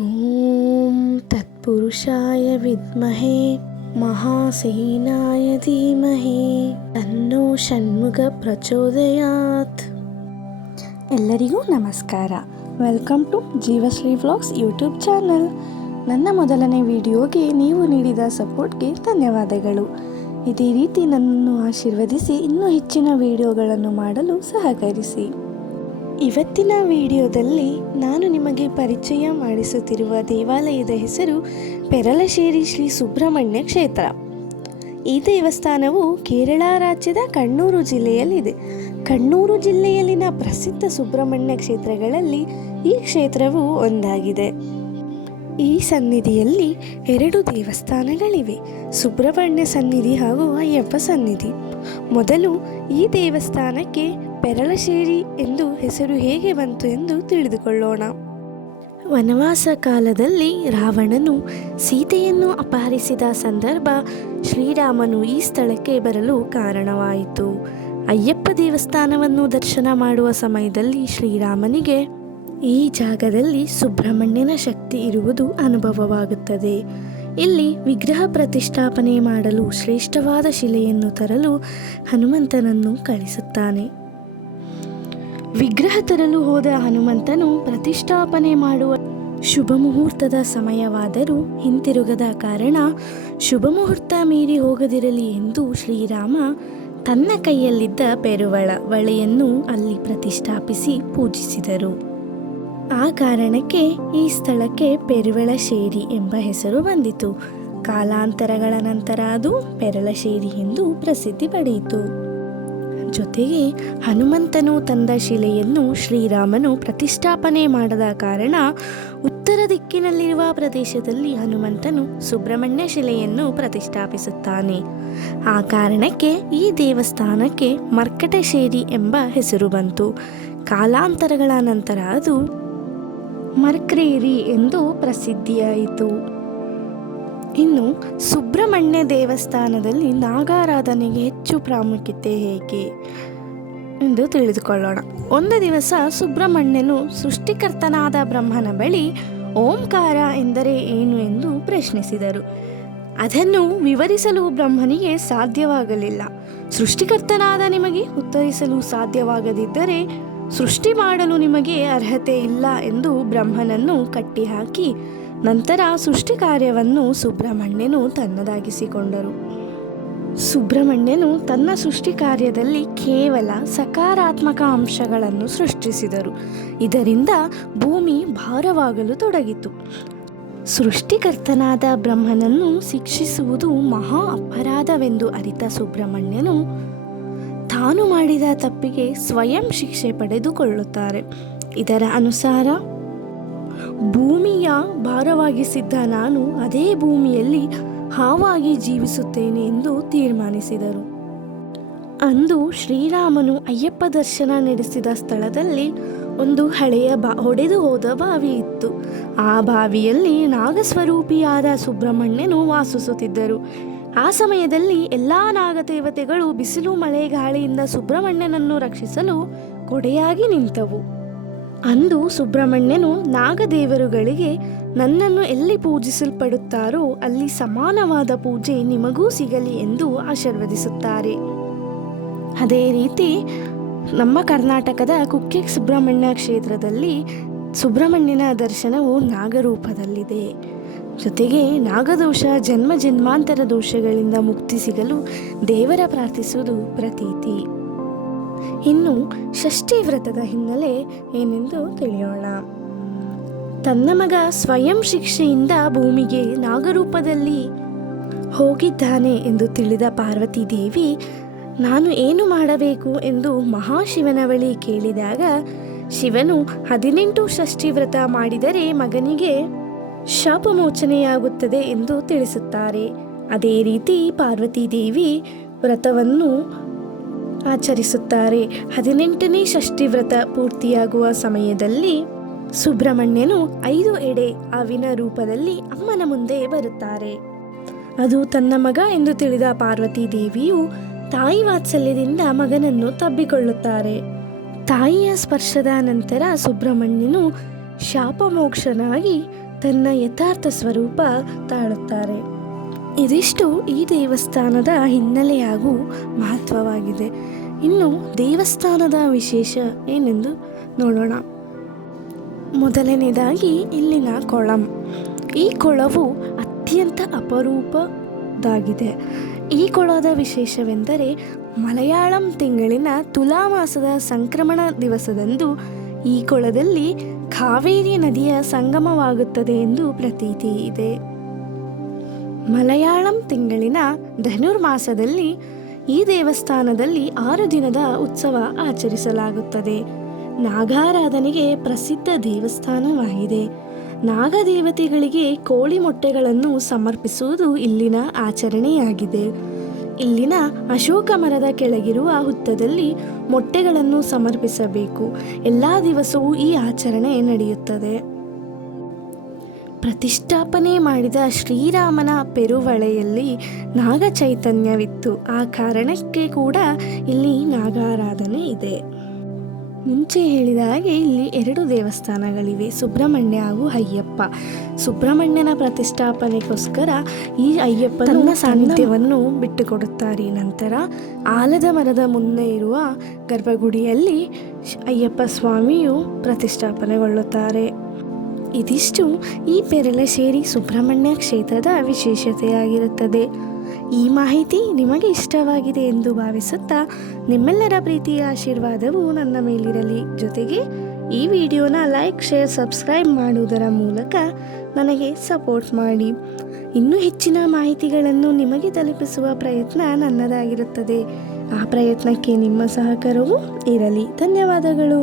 ಓಂ ತತ್ಪುರುಷಾಯ ವಿದ್ಮಹೇ ಮಹಾಸೇನಾಯ ಧೀಮಹಿ ತನ್ನೋ ಷಣ್ಮುಖ ಪ್ರಚೋದಯಾತ್. ಎಲ್ಲರಿಗೂ ನಮಸ್ಕಾರ. Welcome to Jeevashree vlogs YouTube channel. ನನ್ನ ಮೊದಲನೇ ವಿಡಿಯೋಗೆ ನೀವು ನೀಡಿದ ಸಪೋರ್ಟ್ಗೆ ಧನ್ಯವಾದಗಳು. ಇದೇ ರೀತಿ ನನ್ನನ್ನು ಆಶೀರ್ವದಿಸಿ ಇನ್ನೂ ಹೆಚ್ಚಿನ ವಿಡಿಯೋಗಳನ್ನು ಮಾಡಲು ಸಹಕರಿಸಿ. ಇವತ್ತಿನ ವಿಡಿಯೋದಲ್ಲಿ ನಾನು ನಿಮಗೆ ಪರಿಚಯ ಮಾಡಿಸುತ್ತಿರುವ ದೇವಾಲಯದ ಹೆಸರು ಪೆರಲಶ್ಶೇರಿ ಶ್ರೀ ಸುಬ್ರಹ್ಮಣ್ಯ ಕ್ಷೇತ್ರ. ಈ ದೇವಸ್ಥಾನವು ಕೇರಳ ರಾಜ್ಯದ ಕಣ್ಣೂರು ಜಿಲ್ಲೆಯಲ್ಲಿದೆ. ಕಣ್ಣೂರು ಜಿಲ್ಲೆಯಲ್ಲಿನ ಪ್ರಸಿದ್ಧ ಸುಬ್ರಹ್ಮಣ್ಯ ಕ್ಷೇತ್ರಗಳಲ್ಲಿ ಈ ಕ್ಷೇತ್ರವು ಒಂದಾಗಿದೆ. ಈ ಸನ್ನಿಧಿಯಲ್ಲಿ 2 ದೇವಸ್ಥಾನಗಳಿವೆ, ಸುಬ್ರಹ್ಮಣ್ಯ ಸನ್ನಿಧಿ ಹಾಗೂ ಅಯ್ಯಪ್ಪ ಸನ್ನಿಧಿ. ಮೊದಲು ಈ ದೇವಸ್ಥಾನಕ್ಕೆ ಪೆರಲಶ್ಶೇರಿ ಎಂದು ಹೆಸರು ಹೇಗೆ ಬಂತು ಎಂದು ತಿಳಿದುಕೊಳ್ಳೋಣ. ವನವಾಸ ಕಾಲದಲ್ಲಿ ರಾವಣನು ಸೀತೆಯನ್ನು ಅಪಹರಿಸಿದ ಸಂದರ್ಭ ಶ್ರೀರಾಮನು ಈ ಸ್ಥಳಕ್ಕೆ ಬರಲು ಕಾರಣವಾಯಿತು. ಅಯ್ಯಪ್ಪ ದೇವಸ್ಥಾನವನ್ನು ದರ್ಶನ ಮಾಡುವ ಸಮಯದಲ್ಲಿ ಶ್ರೀರಾಮನಿಗೆ ಈ ಜಾಗದಲ್ಲಿ ಸುಬ್ರಹ್ಮಣ್ಯನ ಶಕ್ತಿ ಇರುವುದು ಅನುಭವವಾಗುತ್ತದೆ. ಇಲ್ಲಿ ವಿಗ್ರಹ ಪ್ರತಿಷ್ಠಾಪನೆ ಮಾಡಲು ಶ್ರೇಷ್ಠವಾದ ಶಿಲೆಯನ್ನು ತರಲು ಹನುಮಂತನನ್ನು ಕಳಿಸುತ್ತಾನೆ. ವಿಗ್ರಹ ತರಲು ಹೋದ ಹನುಮಂತನು ಪ್ರತಿಷ್ಠಾಪನೆ ಮಾಡುವ ಶುಭ ಮುಹೂರ್ತದ ಸಮಯವಾದರೂ ಹಿಂತಿರುಗದ ಕಾರಣ ಶುಭ ಮುಹೂರ್ತ ಮೀರಿ ಹೋಗದಿರಲಿ ಎಂದು ಶ್ರೀರಾಮ ತನ್ನ ಕೈಯಲ್ಲಿದ್ದ ಪೆರುವಳ ಬಳೆಯನ್ನು ಅಲ್ಲಿ ಪ್ರತಿಷ್ಠಾಪಿಸಿ ಪೂಜಿಸಿದರು. ಆ ಕಾರಣಕ್ಕೆ ಈ ಸ್ಥಳಕ್ಕೆ ಪೆರಲಶ್ಶೇರಿ ಎಂಬ ಹೆಸರು ಬಂದಿತು. ಕಾಲಾಂತರಗಳ ನಂತರ ಅದು ಪೆರಲಶ್ಶೇರಿ ಎಂದು ಪ್ರಸಿದ್ಧಿ ಪಡೆಯಿತು. ಜೊತೆಗೆ ಹನುಮಂತನು ತಂದ ಶಿಲೆಯನ್ನು ಶ್ರೀರಾಮನು ಪ್ರತಿಷ್ಠಾಪನೆ ಮಾಡದ ಕಾರಣ ಉತ್ತರ ದಿಕ್ಕಿನಲ್ಲಿರುವ ಪ್ರದೇಶದಲ್ಲಿ ಹನುಮಂತನು ಸುಬ್ರಹ್ಮಣ್ಯ ಶಿಲೆಯನ್ನು ಪ್ರತಿಷ್ಠಾಪಿಸುತ್ತಾನೆ. ಆ ಕಾರಣಕ್ಕೆ ಈ ದೇವಸ್ಥಾನಕ್ಕೆ ಮರ್ಕಟಶ್ಶೇರಿ ಎಂಬ ಹೆಸರು ಬಂತು. ಕಾಲಾಂತರಗಳ ನಂತರ ಅದು ಮರ್ಕ್ರೇರಿ ಎಂದು ಪ್ರಸಿದ್ಧಿಯಾಯಿತು. ಇನ್ನು ಸುಬ್ರಹ್ಮಣ್ಯ ದೇವಸ್ಥಾನದಲ್ಲಿ ನಾಗಾರಾಧನೆಗೆ ಹೆಚ್ಚು ಪ್ರಾಮುಖ್ಯತೆ ಹೇಗೆ ಎಂದು ತಿಳಿದುಕೊಳ್ಳೋಣ. ಒಂದು ದಿವಸ ಸುಬ್ರಹ್ಮಣ್ಯನು ಸೃಷ್ಟಿಕರ್ತನಾದ ಬ್ರಹ್ಮನ ಬಳಿ ಓಂಕಾರ ಎಂದರೆ ಏನು ಎಂದು ಪ್ರಶ್ನಿಸಿದರು. ಅದನ್ನು ವಿವರಿಸಲು ಬ್ರಹ್ಮನಿಗೆ ಸಾಧ್ಯವಾಗಲಿಲ್ಲ. ಸೃಷ್ಟಿಕರ್ತನಾದ ನಿಮಗೆ ಉತ್ತರಿಸಲು ಸಾಧ್ಯವಾಗದಿದ್ದರೆ ಸೃಷ್ಟಿ ಮಾಡಲು ನಿಮಗೆ ಅರ್ಹತೆ ಇಲ್ಲ ಎಂದು ಬ್ರಹ್ಮನನ್ನು ಕಟ್ಟಿಹಾಕಿ ನಂತರ ಸೃಷ್ಟಿ ಕಾರ್ಯವನ್ನು ಸುಬ್ರಹ್ಮಣ್ಯನು ತನ್ನದಾಗಿಸಿಕೊಂಡರು. ಸುಬ್ರಹ್ಮಣ್ಯನು ತನ್ನ ಸೃಷ್ಟಿ ಕಾರ್ಯದಲ್ಲಿ ಕೇವಲ ಸಕಾರಾತ್ಮಕ ಅಂಶಗಳನ್ನು ಸೃಷ್ಟಿಸಿದರು. ಇದರಿಂದ ಭೂಮಿ ಭಾರವಾಗಲು ತೊಡಗಿತು. ಸೃಷ್ಟಿಕರ್ತನಾದ ಬ್ರಹ್ಮನನ್ನು ಶಿಕ್ಷಿಸುವುದು ಮಹಾ ಅಪರಾಧವೆಂದು ಅರಿತ ಸುಬ್ರಹ್ಮಣ್ಯನು ತಾನು ಮಾಡಿದ ತಪ್ಪಿಗೆ ಸ್ವಯಂ ಶಿಕ್ಷೆ ಪಡೆದುಕೊಳ್ಳುತ್ತಾರೆ. ಇದರ ಅನುಸಾರ ಭೂಮಿಯ ಭಾರವಾಗಿಸಿದ್ದ ನಾನು ಅದೇ ಭೂಮಿಯಲ್ಲಿ ಹಾವಾಗಿ ಜೀವಿಸುತ್ತೇನೆ ಎಂದು ತೀರ್ಮಾನಿಸಿದರು. ಅಂದು ಶ್ರೀರಾಮನು ಅಯ್ಯಪ್ಪ ದರ್ಶನ ನಡೆಸಿದ ಸ್ಥಳದಲ್ಲಿ ಒಂದು ಹಳೆಯ ಒಡೆದು ಹೋದ ಬಾವಿ ಇತ್ತು. ಆ ಬಾವಿಯಲ್ಲಿ ನಾಗಸ್ವರೂಪಿಯಾದ ಸುಬ್ರಹ್ಮಣ್ಯನು ವಾಸಿಸುತ್ತಿದ್ದರು. ಆ ಸಮಯದಲ್ಲಿ ಎಲ್ಲ ನಾಗದೇವತೆಗಳು ಬಿಸಿಲು ಮಳೆ ಗಾಳಿಯಿಂದ ಸುಬ್ರಹ್ಮಣ್ಯನನ್ನು ರಕ್ಷಿಸಲು ಕೊಡೆಯಾಗಿ ನಿಂತವು. ಅಂದು ಸುಬ್ರಹ್ಮಣ್ಯನು ನಾಗದೇವರುಗಳಿಗೆ ನನ್ನನ್ನು ಎಲ್ಲಿ ಪೂಜಿಸಲ್ಪಡುತ್ತಾರೋ ಅಲ್ಲಿ ಸಮಾನವಾದ ಪೂಜೆ ನಿಮಗೂ ಸಿಗಲಿ ಎಂದು ಆಶೀರ್ವದಿಸುತ್ತಾರೆ. ಅದೇ ರೀತಿ ನಮ್ಮ ಕರ್ನಾಟಕದ ಕುಕ್ಕೆ ಸುಬ್ರಹ್ಮಣ್ಯ ಕ್ಷೇತ್ರದಲ್ಲಿ ಸುಬ್ರಹ್ಮಣ್ಯನ ದರ್ಶನವು ನಾಗರೂಪದಲ್ಲಿದೆ. ಜೊತೆಗೆ ನಾಗದೋಷ ಜನ್ಮಾಂತರ ದೋಷಗಳಿಂದ ಮುಕ್ತಿ ಸಿಗಲು ದೇವರ ಪ್ರಾರ್ಥಿಸುವುದು ಪ್ರತೀತಿ. ಇನ್ನು ಷಷ್ಠಿ ವ್ರತದ ಹಿನ್ನೆಲೆ ಏನೆಂದು ತಿಳಿಯೋಣ. ತನ್ನ ಮಗ ಸ್ವಯಂ ಶಿಕ್ಷೆಯಿಂದ ಭೂಮಿಗೆ ನಾಗರೂಪದಲ್ಲಿ ಹೋಗಿದ್ದಾನೆ ಎಂದು ತಿಳಿದ ಪಾರ್ವತಿ ದೇವಿ ನಾನು ಏನು ಮಾಡಬೇಕು ಎಂದು ಮಹಾಶಿವನ ಬಳಿ ಕೇಳಿದಾಗ ಶಿವನು 18 ಷಷ್ಠಿ ವ್ರತ ಮಾಡಿದರೆ ಮಗನಿಗೆ ಶಾಪಮೋಚನೆಯಾಗುತ್ತದೆ ಎಂದು ತಿಳಿಸುತ್ತಾರೆ. ಅದೇ ರೀತಿ ಪಾರ್ವತಿ ದೇವಿ ವ್ರತವನ್ನು ಆಚರಿಸುತ್ತಾರೆ. 18ನೇ ಷಷ್ಠಿ ವ್ರತ ಪೂರ್ತಿಯಾಗುವ ಸಮಯದಲ್ಲಿ ಸುಬ್ರಹ್ಮಣ್ಯನು 5 ಎಡೆ ಹಾವಿನ ರೂಪದಲ್ಲಿ ಅಮ್ಮನ ಮುಂದೆ ಬರುತ್ತಾರೆ. ಅದು ತನ್ನ ಮಗ ಎಂದು ತಿಳಿದ ಪಾರ್ವತಿ ದೇವಿಯು ತಾಯಿ ವಾತ್ಸಲ್ಯದಿಂದ ಮಗನನ್ನು ತಬ್ಬಿಕೊಳ್ಳುತ್ತಾರೆ. ತಾಯಿಯ ಸ್ಪರ್ಶದ ನಂತರ ಸುಬ್ರಹ್ಮಣ್ಯನು ಶಾಪಮೋಕ್ಷನಾಗಿ ತನ್ನ ಯಥಾರ್ಥ ಸ್ವರೂಪ ತಾಳುತ್ತಾರೆ. ಇದಿಷ್ಟು ಈ ದೇವಸ್ಥಾನದ ಹಿನ್ನೆಲೆ ಹಾಗೂ ಮಹತ್ವವಾಗಿದೆ. ಇನ್ನು ದೇವಸ್ಥಾನದ ವಿಶೇಷ ಏನೆಂದು ನೋಡೋಣ. ಮೊದಲನೇದಾಗಿ ಇಲ್ಲಿನ ಕೊಳಂ. ಈ ಕೊಳವು ಅತ್ಯಂತ ಅಪರೂಪದಾಗಿದೆ. ಈ ಕೊಳದ ವಿಶೇಷವೆಂದರೆ ಮಲಯಾಳಂ ತಿಂಗಳಿನ ತುಲಾ ಮಾಸದ ಸಂಕ್ರಮಣ ದಿವಸದಂದು ಈ ಕೊಳದಲ್ಲಿ ಕಾವೇರಿ ನದಿಯ ಸಂಗಮವಾಗುತ್ತದೆ ಎಂದು ಪ್ರತೀತಿ ಇದೆ. ಮಲಯಾಳಂ ತಿಂಗಳಿನ ಧನುರ್ಮಾಸದಲ್ಲಿ ಈ ದೇವಸ್ಥಾನದಲ್ಲಿ 6 ದಿನದ ಉತ್ಸವ ಆಚರಿಸಲಾಗುತ್ತದೆ. ನಾಗಾರಾಧನೆಗೆ ಪ್ರಸಿದ್ಧ ದೇವಸ್ಥಾನವಾಗಿದೆ. ನಾಗದೇವತೆಗಳಿಗೆ ಕೋಳಿ ಮೊಟ್ಟೆಗಳನ್ನು ಸಮರ್ಪಿಸುವುದು ಇಲ್ಲಿನ ಆಚರಣೆಯಾಗಿದೆ. ಇಲ್ಲಿನ ಅಶೋಕ ಮರದ ಕೆಳಗಿರುವ ಹುತ್ತದಲ್ಲಿ ಮೊಟ್ಟೆಗಳನ್ನು ಸಮರ್ಪಿಸಬೇಕು. ಎಲ್ಲ ದಿವಸವೂ ಈ ಆಚರಣೆ ನಡೆಯುತ್ತದೆ. ಪ್ರತಿಷ್ಠಾಪನೆ ಮಾಡಿದ ಶ್ರೀರಾಮನ ಪೆರುವಳೆಯಲ್ಲಿ ನಾಗ ಚೈತನ್ಯವಿತ್ತು. ಆ ಕಾರಣಕ್ಕೆ ಕೂಡ ಇಲ್ಲಿ ನಾಗಾರಾಧನೆ ಇದೆ. ಮುಂಚೆ ಹೇಳಿದ ಹಾಗೆ ಇಲ್ಲಿ 2 ದೇವಸ್ಥಾನಗಳಿವೆ, ಸುಬ್ರಹ್ಮಣ್ಯ ಹಾಗೂ ಅಯ್ಯಪ್ಪ. ಸುಬ್ರಹ್ಮಣ್ಯನ ಪ್ರತಿಷ್ಠಾಪನೆಗೋಸ್ಕರ ಈ ಅಯ್ಯಪ್ಪ ತನ್ನ ಸಾನ್ನಿಧ್ಯವನ್ನು ಬಿಟ್ಟುಕೊಡುತ್ತಾರೆ. ನಂತರ ಆಲದ ಮರದ ಮುಂದೆ ಇರುವ ಗರ್ಭಗುಡಿಯಲ್ಲಿ ಅಯ್ಯಪ್ಪ ಸ್ವಾಮಿಯು ಪ್ರತಿಷ್ಠಾಪನೆಗೊಳ್ಳುತ್ತಾರೆ. ಇದಿಷ್ಟು ಈ ಪೆರಳಶ್ಶೇರಿ ಸುಬ್ರಹ್ಮಣ್ಯ ಕ್ಷೇತ್ರದ ವಿಶೇಷತೆಯಾಗಿರುತ್ತದೆ. ಈ ಮಾಹಿತಿ ನಿಮಗೆ ಇಷ್ಟವಾಗಿದೆ ಎಂದು ಭಾವಿಸುತ್ತಾ ನಿಮ್ಮೆಲ್ಲರ ಪ್ರೀತಿಯ ಆಶೀರ್ವಾದವು ನನ್ನ ಮೇಲಿರಲಿ. ಜೊತೆಗೆ ಈ ವಿಡಿಯೋನ ಲೈಕ್, ಶೇರ್, ಸಬ್ಸ್ಕ್ರೈಬ್ ಮಾಡುವುದರ ಮೂಲಕ ನನಗೆ ಸಪೋರ್ಟ್ ಮಾಡಿ. ಇನ್ನೂ ಹೆಚ್ಚಿನ ಮಾಹಿತಿಗಳನ್ನು ನಿಮಗೆ ತಲುಪಿಸುವ ಪ್ರಯತ್ನ ನನ್ನದಾಗಿರುತ್ತದೆ. ಆ ಪ್ರಯತ್ನಕ್ಕೆ ನಿಮ್ಮ ಸಹಕಾರವೂ ಇರಲಿ. ಧನ್ಯವಾದಗಳು.